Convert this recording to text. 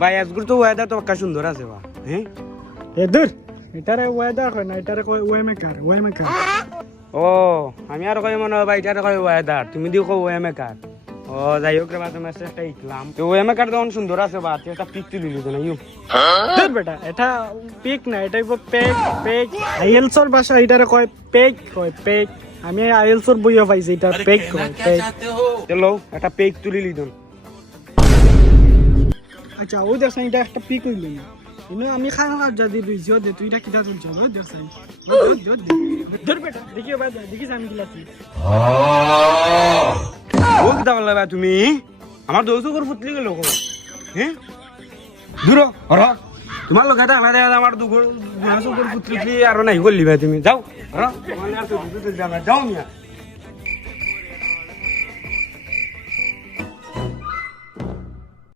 ভাই আজগুর তো ওয়েদার তো একটা সুন্দর আছে বা হ্যাঁ এ দূর এটারে ওয়েদার হয় না এটারে কয় ওয়েমেকার ওয়েমেকার ও আমি আর কই মনে হয় ভাই এটার কই ওয়েদার তুমি দিও কো ওয়েমেকার ও যাই হোক রে বা তুমি একটা ইকলাম তো ওয়েমেকার তো সুন্দর আছে বা তুই একটা পিক তুলি দিও না ইউ দূর বেটা এটা পিক না এটা পেক পেক আইএলসর ভাষা এটারে কয় পেক আমি আইএলসর বইও পাইছি এটা পেক কয় পেক চলো একটা পেক তুলি লিদন আচ্ছা ও দেখছ এটা একটা পিক হইল না কিন্তু আমি খানা কাজ যদি বুঝিও যে তুই এটা কিটা চলছ ও দেখছ দূর বেটা দেখিও ভাই দেখিস আমি গিলাছি ও কিতা বললা ভাই তুমি আমার দোস্ত করে ফুটলি গেল হ্যাঁ দূর হর তোমার লোক এটা আলাদা আমার দুগর দুহাস উপর ফুটলি আর নাই করলি ভাই তুমি যাও হর তোমার আর তো যাও মিয়া